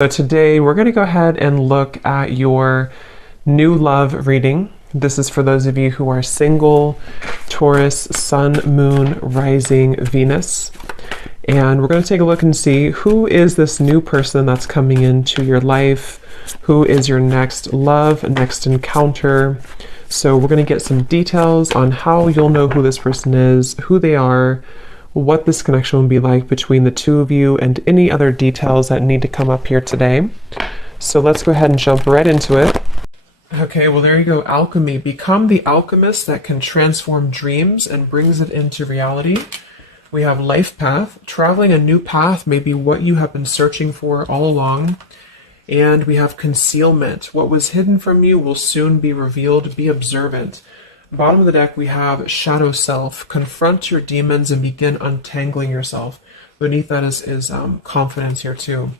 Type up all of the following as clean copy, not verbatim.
So today we're going to go ahead and look at your new love reading. This is for those of you who are single, Taurus, Sun, Moon, Rising, Venus. And we're going to take a look and see who is this new person that's coming into your life, who is your next love, next encounter. So we're going to get some details on how you'll know who this person is, who they are, what this connection will be like between the two of you, and any other details that need to come up here today. So let's go ahead and jump right into it. Okay, well there you go, alchemy. Become the alchemist that can transform dreams and brings it into reality. We have life path. Traveling a new path may be what you have been searching for all along. And we have concealment. What was hidden from you will soon be revealed. Be observant. Bottom of the deck, we have shadow self. Confront your demons and begin untangling yourself. Beneath that is confidence here too.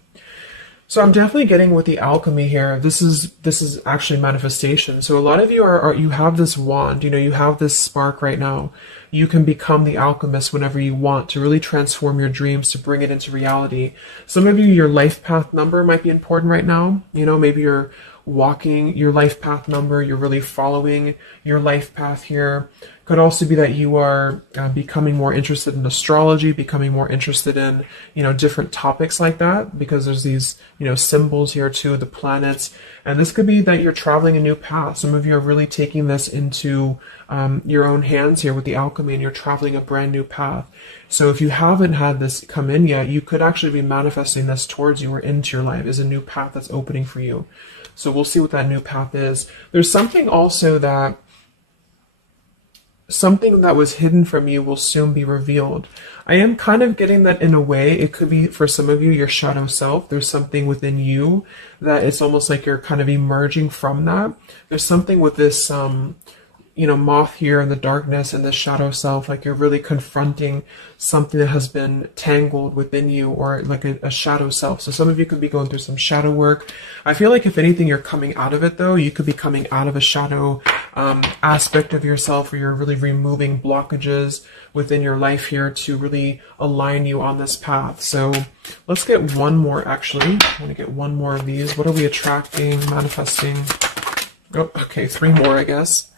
So I'm definitely getting with the alchemy here. This is actually manifestation. So a lot of you you have this wand, you have this spark right now. You can become the alchemist whenever you want to really transform your dreams, to bring it into reality. Some of you, your life path number might be important right now. Maybe you're walking your life path number, you're really following your life path here. Could also be that you are becoming more interested in astrology, becoming more interested in, different topics like that, because there's these, symbols here too, the planets. And this could be that you're traveling a new path. Some of you are really taking this into your own hands here with the alchemy, and you're traveling a brand new path. So if you haven't had this come in yet, you could actually be manifesting this towards you or into your life as a new path that's opening for you. So we'll see what that new path is. There's something also that something that was hidden from you will soon be revealed. I am kind of getting that in a way. It could be for some of you, your shadow self. There's something within you that it's almost like you're kind of emerging from that. There's something with this, moth here in the darkness and the shadow self, like you're really confronting something that has been tangled within you, or like a shadow self. So some of you could be going through some shadow work. I feel like if anything, you're coming out of it though. You could be coming out of a shadow aspect of yourself, where you're really removing blockages within your life here to really align you on this path. So let's get one more actually. I want to get one more of these. What are we attracting, manifesting? Oh, okay, 3 more, I guess.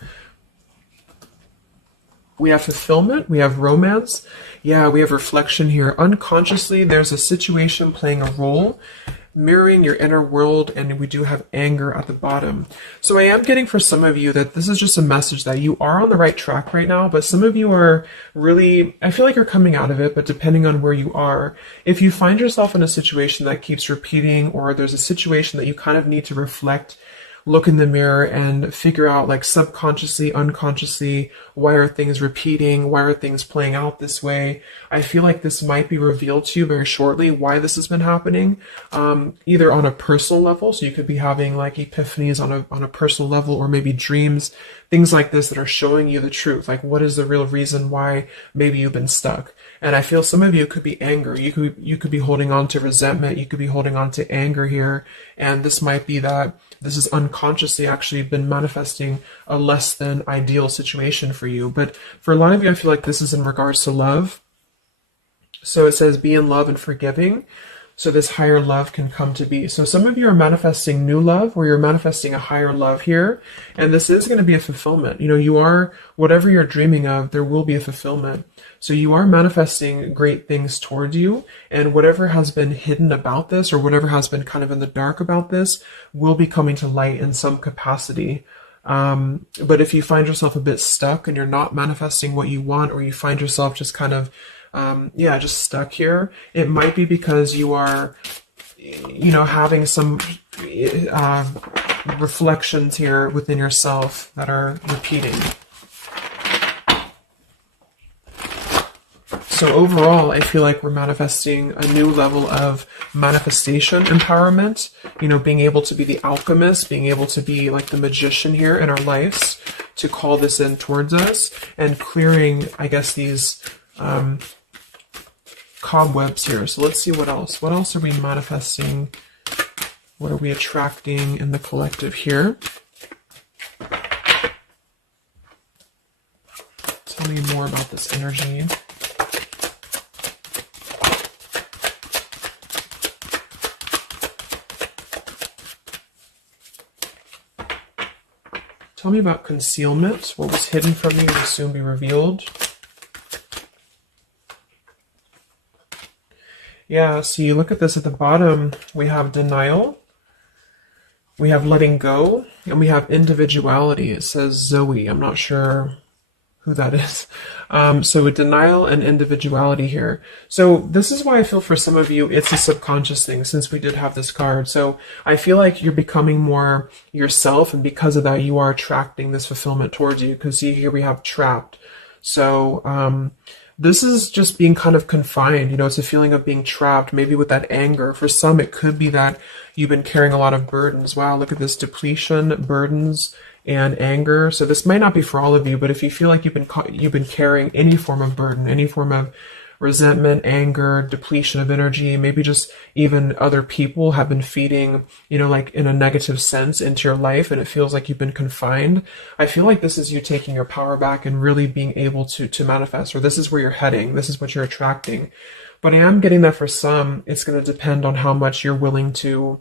We have fulfillment, we have romance, we have reflection here. Unconsciously, there's a situation playing a role, mirroring your inner world, and we do have anger at the bottom. So I am getting for some of you that this is just a message that you are on the right track right now, but some of you are really, I feel like you're coming out of it, but depending on where you are, if you find yourself in a situation that keeps repeating, or there's a situation that you kind of need to reflect, look in the mirror and figure out, like, subconsciously, unconsciously, why are things repeating? Why are things playing out this way? I feel like this might be revealed to you very shortly, why this has been happening, either on a personal level. So you could be having like epiphanies on a personal level, or maybe dreams, things like this that are showing you the truth. Like, what is the real reason why maybe you've been stuck? And I feel some of you could be anger. You could be holding on to resentment. You could be holding on to anger here. And this might be that this is unconsciously actually been manifesting a less than ideal situation for you. But for a lot of you, I feel like this is in regards to love. So it says, be in love and forgiving, so this higher love can come to be. So some of you are manifesting new love, or you're manifesting a higher love here. And this is going to be a fulfillment. You are, whatever you're dreaming of, there will be a fulfillment. So you are manifesting great things towards you, and whatever has been hidden about this, or whatever has been kind of in the dark about this, will be coming to light in some capacity. But if you find yourself a bit stuck and you're not manifesting what you want, or you find yourself just kind of, just stuck here, it might be because you are, having some reflections here within yourself that are repeating. So overall, I feel like we're manifesting a new level of manifestation empowerment, being able to be the alchemist, being able to be like the magician here in our lives, to call this in towards us, and clearing, I guess, these cobwebs here. So let's see what else. What else are we manifesting? What are we attracting in the collective here? Tell me more about this energy. Tell me about concealment. What was hidden from you will soon be revealed. Yeah, so you look at this at the bottom, we have denial, we have letting go, and we have individuality. It says Zoe. I'm not sure who that is. So denial and individuality here. So this is why I feel for some of you, it's a subconscious thing, since we did have this card. So I feel like you're becoming more yourself, and because of that, you are attracting this fulfillment towards you. Because see, here we have trapped. So this is just being kind of confined. You know, it's a feeling of being trapped, maybe with that anger. For some, it could be that you've been carrying a lot of burdens. Wow, look at this: depletion, burdens, and anger. So this might not be for all of you, but if you feel like you've been carrying any form of burden, any form of resentment, anger, depletion of energy, maybe just even other people have been feeding, you know, like in a negative sense into your life, and it feels like you've been confined. I feel like this is you taking your power back and really being able to manifest, or this is where you're heading. This is what you're attracting. But I am getting that for some, it's going to depend on how much you're willing to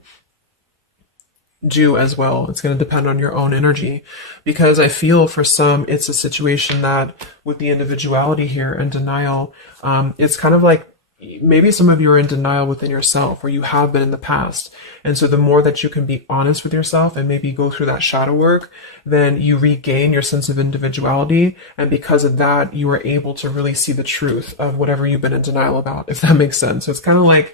do as well. It's going to depend on your own energy, because I feel for some it's a situation that with the individuality here and denial, it's kind of like maybe some of you are in denial within yourself, or you have been in the past. And so the more that you can be honest with yourself and maybe go through that shadow work, then you regain your sense of individuality. And because of that, you are able to really see the truth of whatever you've been in denial about, if that makes sense. So it's kind of like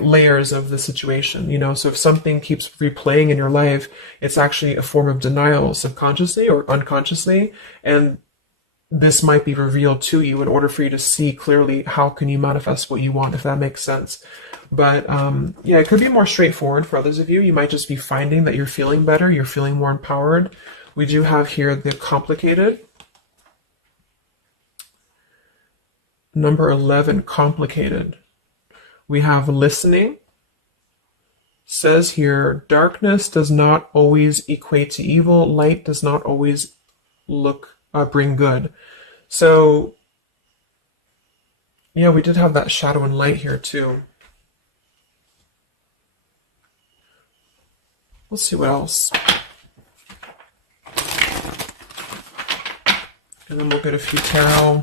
layers of the situation, you know. So if something keeps replaying in your life, it's actually a form of denial, subconsciously or unconsciously, and this might be revealed to you in order for you to see clearly how can you manifest what you want, if that makes sense. But yeah, it could be more straightforward for others of you. You might just be finding that you're feeling better, you're feeling more empowered. We do have here the complicated. Number 11, complicated. We have listening. Says here, darkness does not always equate to evil. Light does not always bring good. So, yeah, we did have that shadow and light here too. Let's see what else. And then we'll get a few tarot.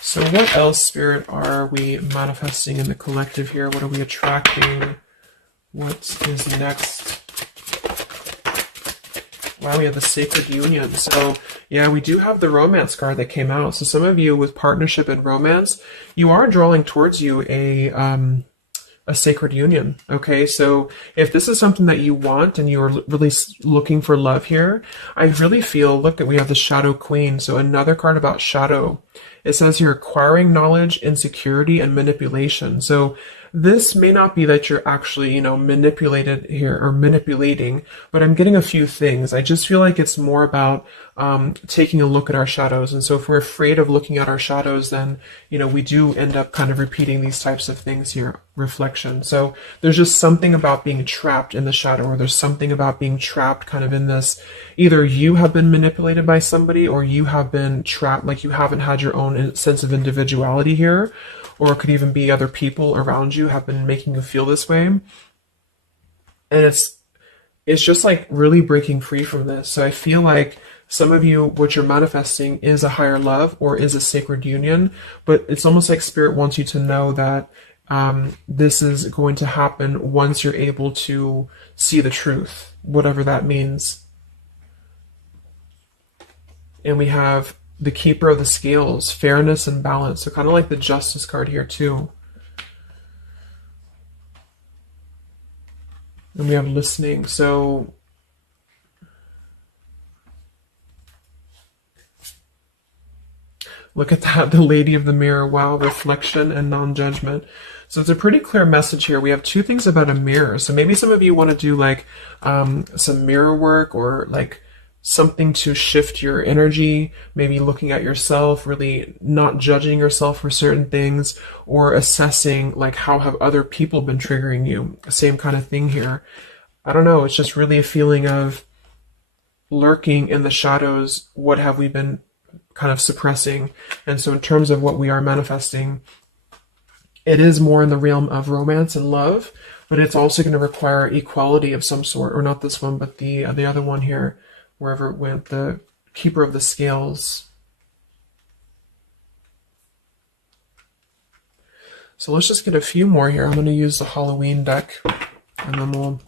So what else, Spirit, are we manifesting in the collective here? What are we attracting? What is next? Wow, we have the Sacred Union. So yeah, we do have the romance card that came out. So some of you with partnership and romance, you are drawing towards you a sacred union. Okay, so if this is something that you want and you're really looking for love here, I really feel, look, that we have the Shadow Queen. So another card about shadow. It says you're acquiring knowledge, insecurity, and manipulation. So this may not be that you're actually, you know, manipulated here or manipulating, but I'm getting a few things. I just feel like it's more about taking a look at our shadows. And so if we're afraid of looking at our shadows, then, you know, we do end up kind of repeating these types of things here, reflection. So there's just something about being trapped in the shadow, or there's something about being trapped kind of in this, either you have been manipulated by somebody, or you have been trapped, like you haven't had your own sense of individuality here, or it could even be other people around you have been making you feel this way. And it's just like really breaking free from this. So I feel like some of you, what you're manifesting is a higher love or is a sacred union, but it's almost like Spirit wants you to know that this is going to happen once you're able to see the truth, whatever that means. And we have the Keeper of the Scales, fairness and balance. So kind of like the Justice card here too. And we have listening. So look at that, the Lady of the Mirror. Wow, reflection and non-judgment. So it's a pretty clear message here. We have two things about a mirror. So maybe some of you want to do like some mirror work, or like something to shift your energy, maybe looking at yourself, really not judging yourself for certain things, or assessing like how have other people been triggering you. Same kind of thing here. I don't know, it's just really a feeling of lurking in the shadows. What have we been kind of suppressing. And so in terms of what we are manifesting, it is more in the realm of romance and love, but it's also going to require equality of some sort, or not this one, but the other one here, wherever it went, the Keeper of the Scales. So let's just get a few more here. I'm going to use the Halloween deck, and then we'll...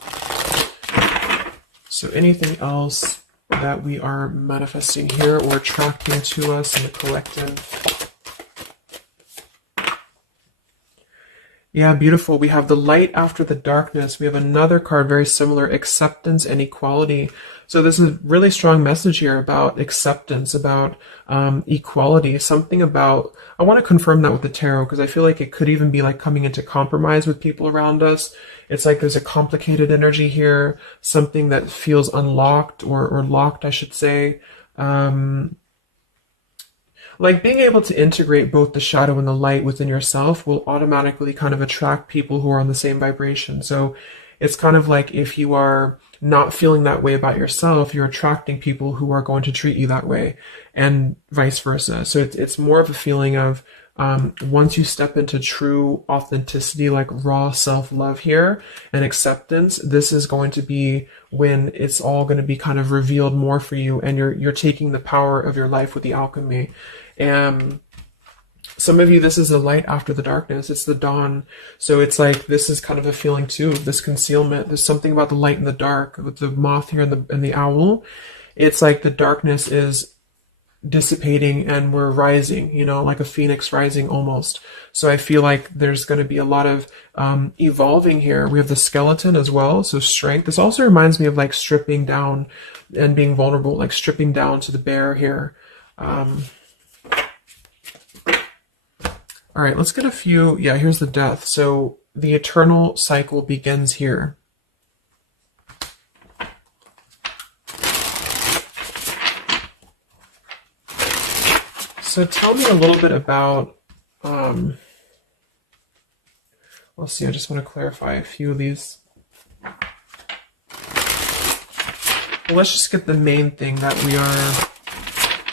So anything else that we are manifesting here or attracting to us in the collective? Yeah, beautiful. We have the light after the darkness. We have another card very similar, acceptance and equality. So this is a really strong message here about acceptance, about equality, something about, I want to confirm that with the tarot, because I feel like it could even be like coming into compromise with people around us. It's like there's a complicated energy here, something that feels unlocked or locked, I should say. Like being able to integrate both the shadow and the light within yourself will automatically kind of attract people who are on the same vibration. So it's kind of like if you are not feeling that way about yourself, you're attracting people who are going to treat you that way, and vice versa. So it's more of a feeling of once you step into true authenticity, like raw self-love here and acceptance, this is going to be when it's all going to be kind of revealed more for you, and you're taking the power of your life with the alchemy. And some of you, this is the light after the darkness. It's the dawn. So it's like, this is kind of a feeling too, this concealment. There's something about the light and the dark, with the moth here and the owl. It's like the darkness is dissipating and we're rising, you know, like a phoenix rising almost. So I feel like there's going to be a lot of evolving here. We have the skeleton as well, so strength. This also reminds me of like stripping down and being vulnerable, like stripping down to the bare here. All right, let's get a few. Yeah, here's the death. So the eternal cycle begins here. So tell me a little bit about, let's see, I just want to clarify a few of these. Well, let's just get the main thing that we are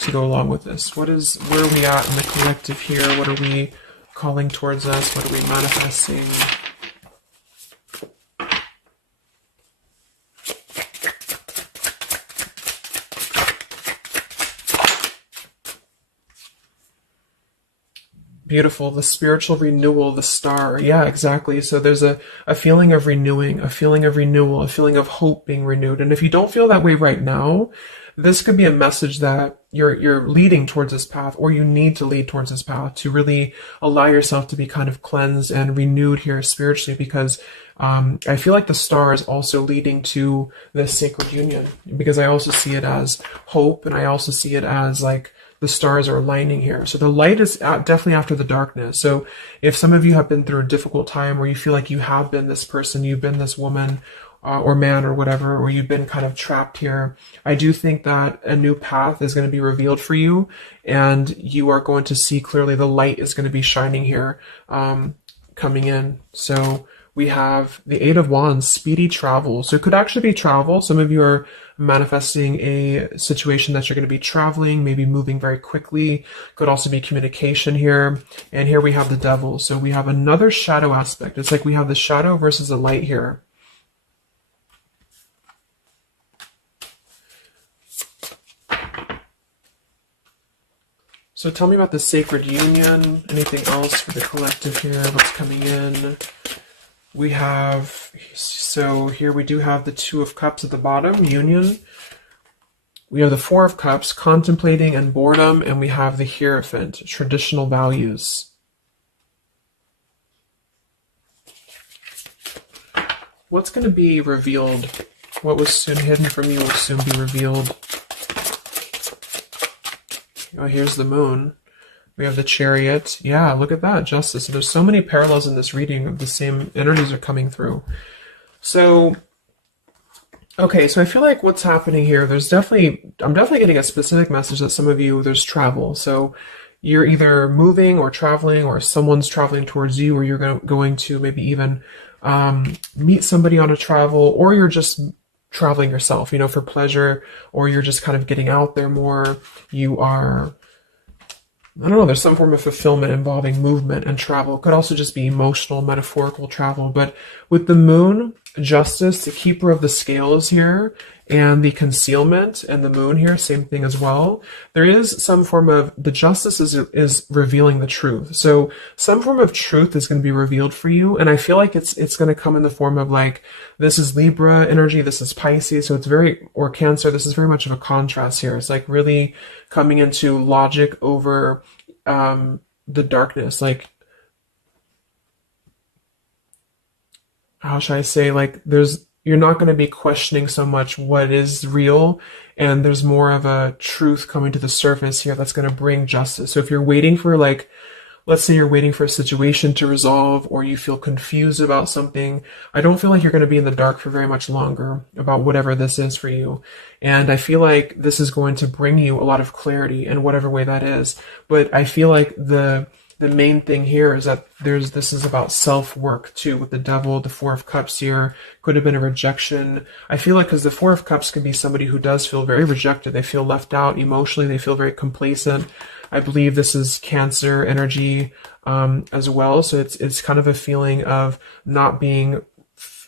to go along with this. Where are we at in the collective here? What are we calling towards us? What are we manifesting? Beautiful. The spiritual renewal, the star. Yeah, exactly. So there's a feeling of renewing, a feeling of renewal, a feeling of hope being renewed. And if you don't feel that way right now, this could be a message that you're leading towards this path, or you need to lead towards this path to really allow yourself to be kind of cleansed and renewed here spiritually, because I feel like the star is also leading to this sacred union, because I also see it as hope, and I also see it as like the stars are aligning here. So the light is definitely after the darkness. So if some of you have been through a difficult time where you feel like you have been this person, you've been this woman, or man or whatever, or you've been kind of trapped here, I do think that a new path is going to be revealed for you, and you are going to see clearly the light is going to be shining here, coming in. So we have the Eight of Wands, speedy travel. So it could actually be travel. Some of you are manifesting a situation that you're going to be traveling, maybe moving very quickly. Could also be communication here. And here we have the Devil. So we have another shadow aspect. It's like we have the shadow versus the light here. So tell me about the sacred union. Anything else for the collective here? What's coming in? We have, so here we do have the Two of Cups at the bottom, union. We have the Four of Cups, contemplating and boredom, and we have the Hierophant, traditional values. What's going to be revealed? What was soon hidden from you will soon be revealed. Oh, here's the Moon. We have the Chariot. Yeah, look at that, Justice. So there's so many parallels in this reading of the same energies are coming through. So, okay, so I feel like what's happening here, I'm definitely getting a specific message that some of you, there's travel. So you're either moving or traveling, or someone's traveling towards you, or you're going to maybe even meet somebody on a travel, or you're just traveling yourself, you know, for pleasure, or you're just kind of getting out there more. You are I don't know, there's some form of fulfillment involving movement and travel. It could also just be emotional, metaphorical travel. But with the moon, justice, the keeper of the scales here, and the concealment and the moon here, same thing as well. There is some form of, the justice is revealing the truth. So some form of truth is going to be revealed for you. And I feel like it's going to come in the form of like, this is Libra energy, this is Pisces. So it's very, or Cancer, this is very much of a contrast here. It's like really coming into logic over the darkness. Like, how should I say, like you're not going to be questioning so much what is real, and there's more of a truth coming to the surface here that's going to bring justice. So if you're waiting for, like, let's say you're waiting for a situation to resolve, or you feel confused about something, I don't feel like you're going to be in the dark for very much longer about whatever this is for you. And I feel like this is going to bring you a lot of clarity in whatever way that is. But I feel like the main thing here is that this is about self-work too, with the Devil, the Four of Cups here. Could have been a rejection. I feel like, because the Four of Cups can be somebody who does feel very rejected. They feel left out emotionally. They feel very complacent. I believe this is Cancer energy as well. So it's kind of a feeling of not being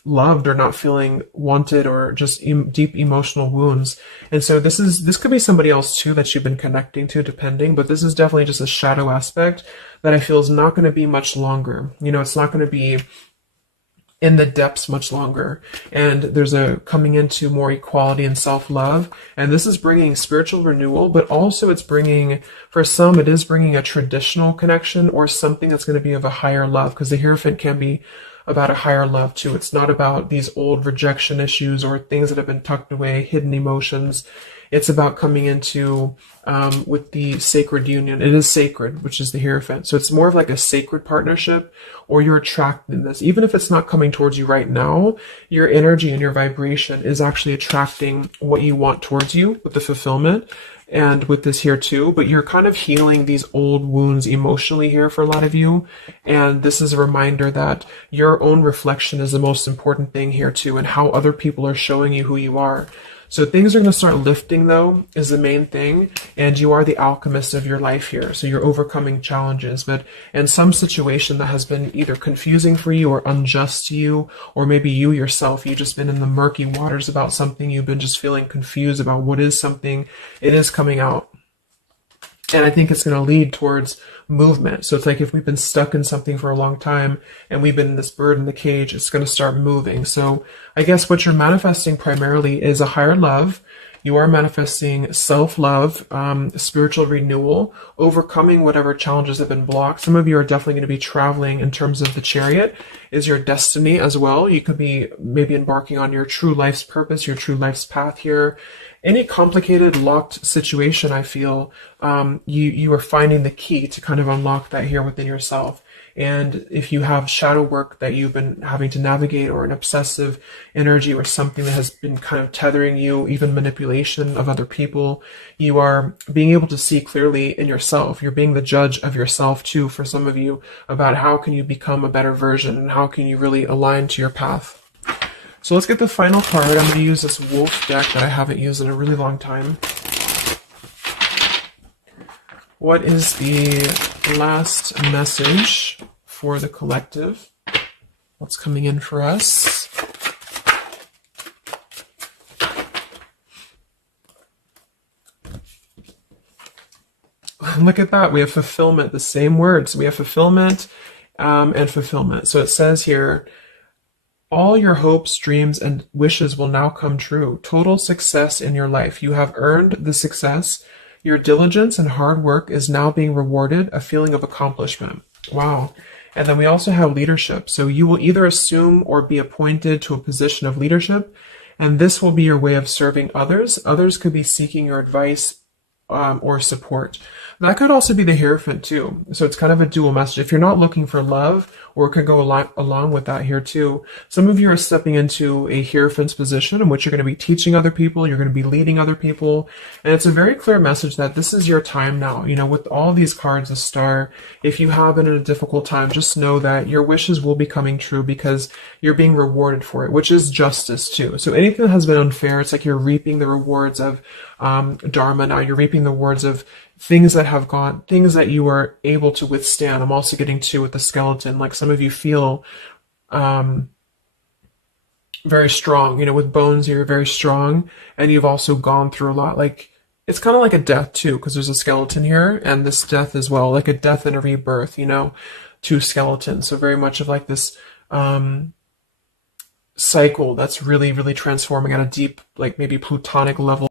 loved, or not feeling wanted, or just deep emotional wounds. And so this could be somebody else too that you've been connecting to, depending, but this is definitely just a shadow aspect that I feel is not going to be much longer. You know, it's not going to be in the depths much longer. And there's a coming into more equality and self-love. And this is bringing spiritual renewal, but also it's bringing, for some, it is bringing a traditional connection, or something that's going to be of a higher love, because the Hierophant can be about a higher love too. It's not about these old rejection issues or things that have been tucked away, hidden emotions. It's about coming into with the sacred union. It is sacred, which is the Hierophant. So it's more of like a sacred partnership, or you're attracting this. Even if it's not coming towards you right now, your energy and your vibration is actually attracting what you want towards you with the fulfillment. And with this here too, but you're kind of healing these old wounds emotionally here for a lot of you. And this is a reminder that your own reflection is the most important thing here too, and how other people are showing you who you are. So things are going to start lifting, though, is the main thing. And you are the alchemist of your life here. So you're overcoming challenges. But in some situation that has been either confusing for you or unjust to you, or maybe you yourself, you've just been in the murky waters about something, you've been just feeling confused about what is something, it is coming out. And I think it's going to lead towards movement. So it's like, if we've been stuck in something for a long time and we've been in this bird in the cage, it's going to start moving. So I guess what you're manifesting primarily is a higher love. You are manifesting self-love, spiritual renewal, overcoming whatever challenges have been blocked. Some of you are definitely going to be traveling in terms of the Chariot is your destiny as well. You could be maybe embarking on your true life's purpose, your true life's path here. Any complicated, locked situation, I feel, you are finding the key to kind of unlock that here within yourself. And if you have shadow work that you've been having to navigate, or an obsessive energy, or something that has been kind of tethering you, even manipulation of other people, you are being able to see clearly in yourself. You're being the judge of yourself too, for some of you, about how can you become a better version, and how can you really align to your path. So let's get the final card. I'm going to use this wolf deck that I haven't used in a really long time. What is the last message for the collective? What's coming in for us? Look at that. We have fulfillment, the same words. We have fulfillment and fulfillment. So it says here, all your hopes, dreams, and wishes will now come true. Total success in your life. You have earned the success. Your diligence and hard work is now being rewarded, a feeling of accomplishment. Wow. And then we also have leadership. So you will either assume or be appointed to a position of leadership, and this will be your way of serving others. Others could be seeking your advice or support. That could also be the Hierophant too. So it's kind of a dual message. If you're not looking for love, or it could go along with that here too. Some of you are stepping into a Hierophant's position in which you're going to be teaching other people, you're going to be leading other people. And it's a very clear message that this is your time now. You know, with all these cards, the Star, if you have been in a difficult time, just know that your wishes will be coming true, because you're being rewarded for it, which is justice too. So anything that has been unfair, it's like you're reaping the rewards of Dharma now. You're reaping the rewards of things that you are able to withstand. I'm also getting to with the skeleton, like some of you feel very strong, with bones, you're very strong, and you've also gone through a lot. Like, it's kind of like a death too, because there's a skeleton here, and this death as well, like a death and a rebirth, two skeletons. So very much of like this cycle that's really, really transforming at a deep, like maybe plutonic level.